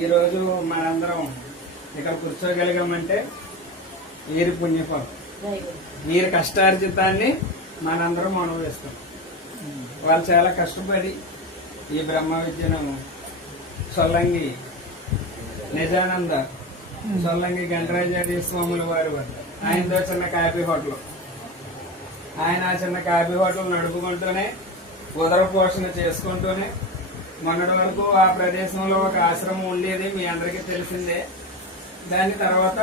ఈరోజు మనందరం ఇక్కడ కూర్చోగలిగామంటే వీరి పుణ్యఫలం, వీరి కష్టార్జితాన్ని మనందరం అనుభవిస్తాం. వాళ్ళు చాలా కష్టపడి ఈ బ్రహ్మ విద్యను సొల్లంగి నిజానంద సొల్లంగి గణరాజార్య స్వాముల వారి వద్ద ఆయనతో చిన్న కాఫీ హోటల్, ఆయన ఆ చిన్న కాఫీ హోటల్ నడుపుకుంటూనే ఉదర పోషణ చేసుకుంటూనే మొన్నటి వరకు ఆ ప్రదేశంలో ఒక ఆశ్రమం ఉండేది, మీ అందరికీ తెలిసిందే. దాని తర్వాత